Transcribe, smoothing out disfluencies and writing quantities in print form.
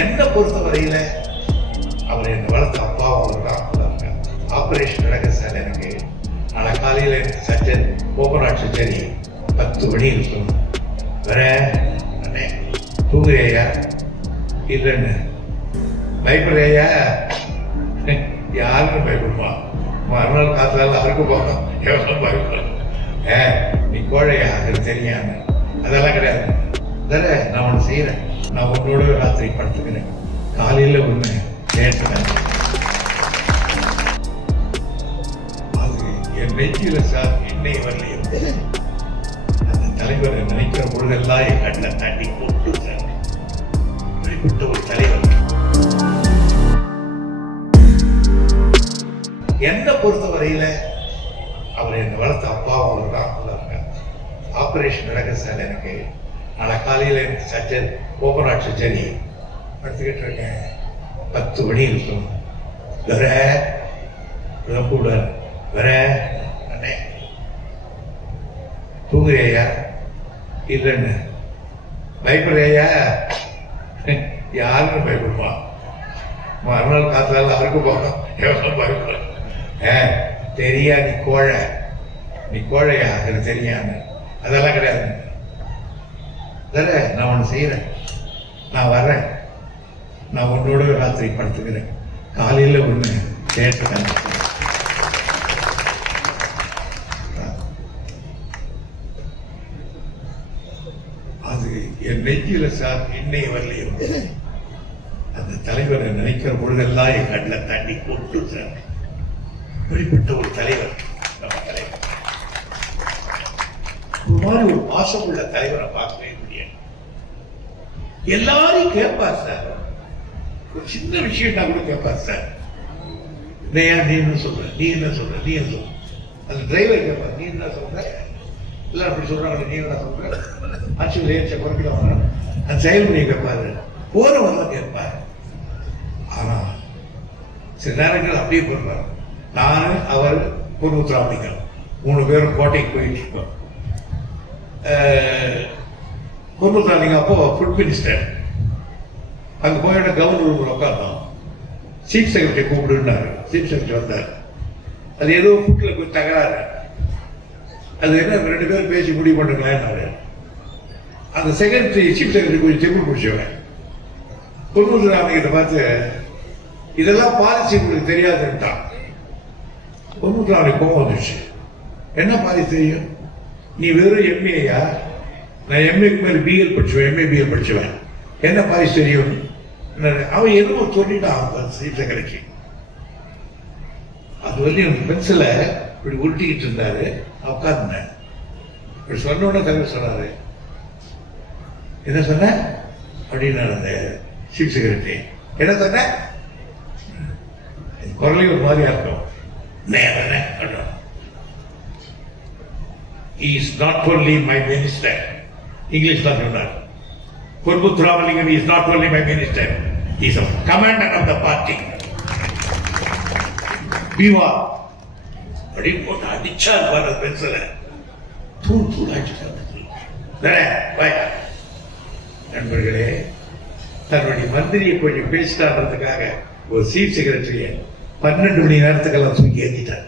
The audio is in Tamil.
என்னை பொறுத்த வரையில அவர் என்னை வளர்த்த அப்பாவும் தான். ஆப்ரேஷன் நடக்க சார் எனக்கு நாளை காலையில் எனக்கு சர்ஜரி ஓப்பன் ஹார்ட் சர்ஜரி 10 மணி இருக்கும். வேற அண்ணே தூங்குறியா இல்லைன்னு பயப்படுறியா? யாருக்கும் பயப்படுவான். மறுநாள் காத்தால அறுக்க போகணும் எவ்வளோ பயப்படும். நீ கோழையா அது தெரியாம அதெல்லாம் கிடையாது. வேற நான் ஒன்று செய்யறேன். நான் உன்னோட ராத்திரி படுத்துக்கிறேன். காலையில ஒன்று நேற்றுனேன். அது என் நெஞ்சில சார் இன்னை வரலையும் அந்த தலைவரை நினைக்கிற பொழுதெல்லாம் என் கண்ணை தாண்டி கொட்டு சார். இப்படிப்பட்ட ஒரு தலைவர் என்னை பொறுத்த வரையில அவர் என்னை வளர்த்த அப்பாவும் தான். ஆப்ரேஷன் நடக்க சார் எனக்கு நாளை காலையில் எனக்கு சர்ஜரி ஓப்பன் ஹார்ட் சர்ஜரி படுத்துக்கிட்டு இருக்கேன். 10 மணி இருக்கும். வேற கூட வேற அண்ணே தூங்குறியா இல்லைன்னு பயப்படுறியா? யாருக்கும் பயப்படுவான். மறுநாள் காத்தால அறுக்க போகணும் எவ்வளோ பயப்படும். தெரியா நீ கோழை, நீ கோழையா அது தெரியாம அதெல்லாம் கிடையாது. வேற நான் ஒன்று செய்யறேன். நான் வர்றேன். நான் உன்னோட ராத்திரி படுத்துக்கிறேன். காலையில ஒன்று கேட்டுறேன். அது என் நெஞ்சில சார் இன்னை வரலையும் அந்த தலைவரை நினைக்கிற பொழுதெல்லாம் என் கண்ணில் தண்ணி கொட்டு சார். இப்படிப்பட்ட ஒரு தலைவர் நம்ம தலைவர். ஒரு மாதிரி ஒரு பாசமுள்ள தலைவரை பார்க்கவே முடியாது. எல்லாரையும் கேட்பார் சார். ஒரு சின்ன விஷயம்னா கூட கேட்பார் சார். நீ என்ன சொல்ற, நீ என்ன சொல்ற, நீ என்ன சொல்ற. அந்த டிரைவர் கேட்பார், நீ என்ன சொல்ற, எல்லாம் அப்படி சொல்றாங்க, நீ என்ன சொல்ற. ஆட்சி லேச்ச குறைக்கலாம். அந்த செயல்முறையை கேட்பாரு. போறவங்க கேட்பார். ஆனா சில நேரங்கள் அப்படியே போடுவார். நான் அவர் பொருளாதாரம் 3 பேரும் கோட்டைக்கு போயிட்டு இருக்கோம். பொருளாதாரம் அப்போ ஃபுட் மினிஸ்டர் அங்கே போயிட கவர்னர் உட்கார்ந்தோம். சீஃப் செக்ரட்டரி கூப்பிடுன்னாரு. சீஃப் செக்ரட்டரி வந்தார். அது ஏதோ ஃபுட்டில் போய் தகராறு. அது என்ன 2 பேரும் பேசி முடிவு பண்ணுங்களேன்னாரு. அந்த செக்ரட்டரி சீஃப் செக்ரட்டரி கொஞ்சம் தெம்பு பிடிச்சவன் பொருளாதாரம் கிட்ட பார்த்து இதெல்லாம் பாலிசி உங்களுக்கு தெரியாதுன்ட்டான். பொருளாதாரம் கோபம் வந்துச்சு. என்ன பாலிசி தெரியும்? நீ வெறும் எம்ஏயா? நான் எம்ஏக்கு மேல பிஎல் படிச்சுவேன், எம்ஏ பிஎல் படிச்சுவேன். என்ன பாலிசி தெரியும்? அவன் எதுவும் சொல்லிட்டான் சீஃப் செக்ரட்டரி. அது வந்து என் பென்சிலை இப்படி உருட்டிக்கிட்டு இருந்தாரு. உட்கார்ந்தேன். இப்படி சொன்ன உடனே தலைவர் சொன்னாரு, என்ன சொன்ன அப்படின்னு அந்த சீஃப் செக்ரட்டரி. என்ன சொன்ன? குரலையும் ஒரு மாதிரியா இருக்கும். He is not only my minister. English தான் சொன்னார். Ponmuthuramalingam is not only my minister. He is a commander of the party. பீவா அப்படின்னு போட்டு அடிச்சா வர பென்சில தூள் தூள் அடிச்சு. நண்பர்களே, தன்னுடைய மந்திரியை கொஞ்சம் பேசிட்டான்றதுக்காக ஒரு சீஃப் செக்ரட்டரிய 12 மணி நேரத்துக்கெல்லாம் தூக்கி ஏற்றிட்டார்.